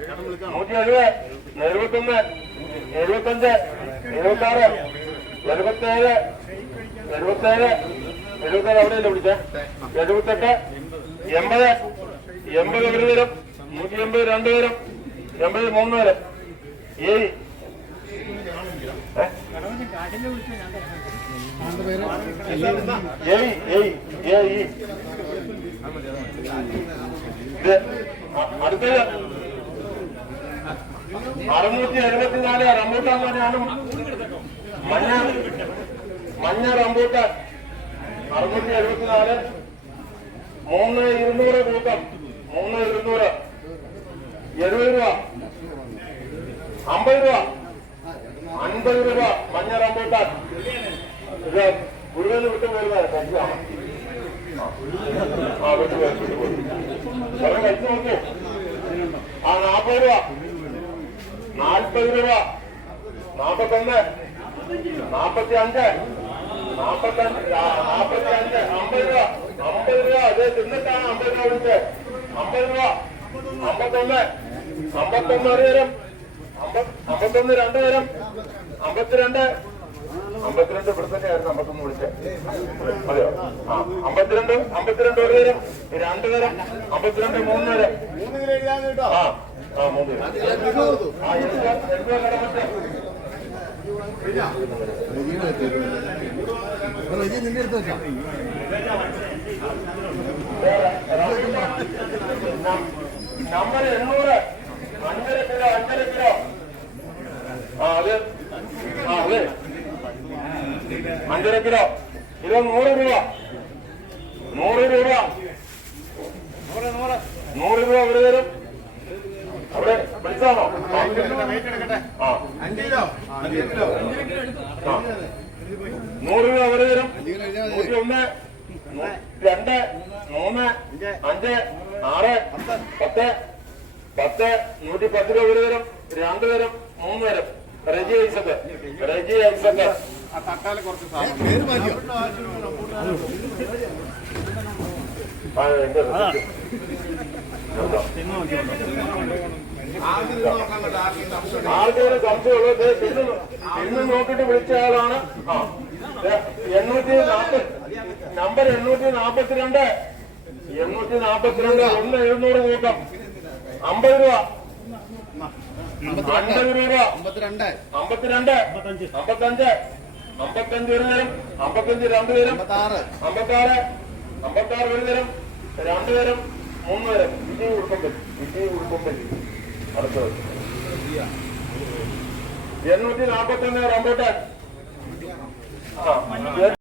നൂറ്റി എഴുപത് എഴുപത്തൊന്ന് എഴുപത്തഞ്ച് എഴുപത്തി ആറ് എഴുപത്തേഴ് എഴുപത്തേഴ് എഴുപത്തേഴ് എവിടെയല്ലേ വിളിച്ചേ? എഴുപത്തെട്ട് എൺപത് എൺപത് ഒരു തരം നൂറ്റി എൺപത് അടുത്തത് അറുന്നൂറ്റി എഴുപത്തിനാല് റംബൂട്ടാൻ ഞാനും മഞ്ഞ മഞ്ഞ റംബൂട്ടാൻ അറുന്നൂറ്റി എഴുപത്തിനാല്. മൂന്ന് ഇരുന്നൂറ് കൂട്ടം. മൂന്ന് ഇരുന്നൂറ്. എഴുപത് രൂപ. അമ്പത് രൂപ. അൻപത് രൂപ മഞ്ഞ റംബൂട്ടാൻ. ഇത് മുഴുവൻ വിട്ടു കഴിച്ചാണ് ആ വിട്ടു പോയി കഴിച്ചു നോക്കൂ. ആ നാൽപ്പത് രൂപ. നാൽപ്പത് രൂപ നാപ്പത്തൊന്ന് നാൽപ്പത്തി അഞ്ച് നാപ്പത്തഞ്ച് നാപ്പത്തി അഞ്ച് അമ്പത് രൂപ അമ്പത് രൂപ. അത് തിന്നിട്ടാണ് അമ്പത് രൂപ വിളിച്ചത് അമ്പത് രൂപ. അമ്പത്തൊന്ന് അമ്പത്തൊന്ന് ഒരു തരം. അമ്പത്തൊന്ന് രണ്ട് തരം. അമ്പത്തിരണ്ട് അമ്പത്തിരണ്ട് ഇവിടെ തന്നെയായിരുന്നു അമ്പത്തൊന്ന് വിളിച്ചത് അതെയോ? ആ അമ്പത്തിരണ്ട് അമ്പത്തിരണ്ട് ഒരു തരം രണ്ട് തരം അമ്പത്തിരണ്ട് മൂന്ന് തരം ആ ആ മൂന്ന് തരം നിന്റെ അടുത്ത് വെക്കാം നമ്പർ എണ്ണൂറ് അഞ്ചര കിലോ അഞ്ചര കിലോ. ആ അതെ ആ അതെ. അഞ്ചര കിലോ. ഇത് നൂറ് രൂപ. നൂറ് രൂപ. നൂറ് രൂപ അവർ തരും. അവിടെ വിളിച്ചാണോ? Kilo kilo. നൂറ് രൂപ അവർ തരും. നൂറ്റി ഒന്ന് രണ്ട് മൂന്ന് അഞ്ച് ആറ് പത്ത്. പത്ത് നൂറ്റി പത്ത് രൂപ ഒരു തരം. രണ്ട് തരം മൂന്ന് തരം. റജി ഐസക്ക്. റജി ഐസക്ക്. ആ. ഉണ്ടോ? ആർക്കെങ്കിലും സംശയമുള്ളത് ഇന്ന് നോക്കിയിട്ട് വിളിച്ച ആളാണ്. എണ്ണൂറ്റി നാപ്പത്തി നമ്പർ എണ്ണൂറ്റി നാപ്പത്തിരണ്ട്. എണ്ണൂറ്റി നാപ്പത്തിരണ്ട് ഒന്ന് എഴുന്നൂറ് കൂട്ടം. അമ്പത് രൂപ. അൻപത് രൂപ. അമ്പത്തിരണ്ട്. അമ്പത്തിരണ്ട്. അമ്പത്തഞ്ച് അമ്പത്തഞ്ച്. ഒരു തരം അമ്പത്തഞ്ച് രണ്ട് തരം അമ്പത്താറ്. അമ്പത്താറ് ഒരു തരം രണ്ട് തരം മൂന്ന് തരം വിജയ് വിജയ് അടുത്തത്. എണ്ണൂറ്റി നാൽപ്പത്തി ഒന്ന് റംബോട്ടാൻ. ആ.